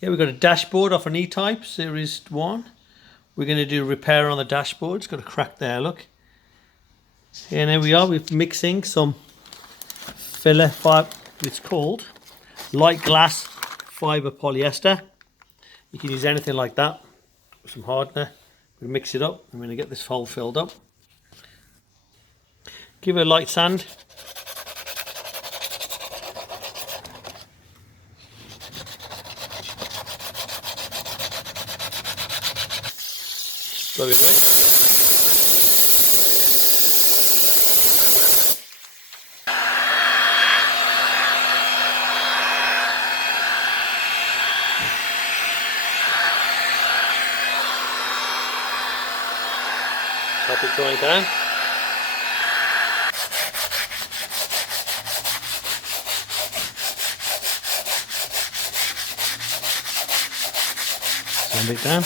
Yeah, we've got a dashboard off an E-Type Series 1. We're going to do repair on the dashboard. It's got a crack there, look. And there we are, we're mixing some filler fibre, it's called light glass fibre polyester. You can use anything like that with some hardener. We mix it up. I'm going to get this hole filled up. Give it a light sand. Blow it away. Help it dry down. Sand it down.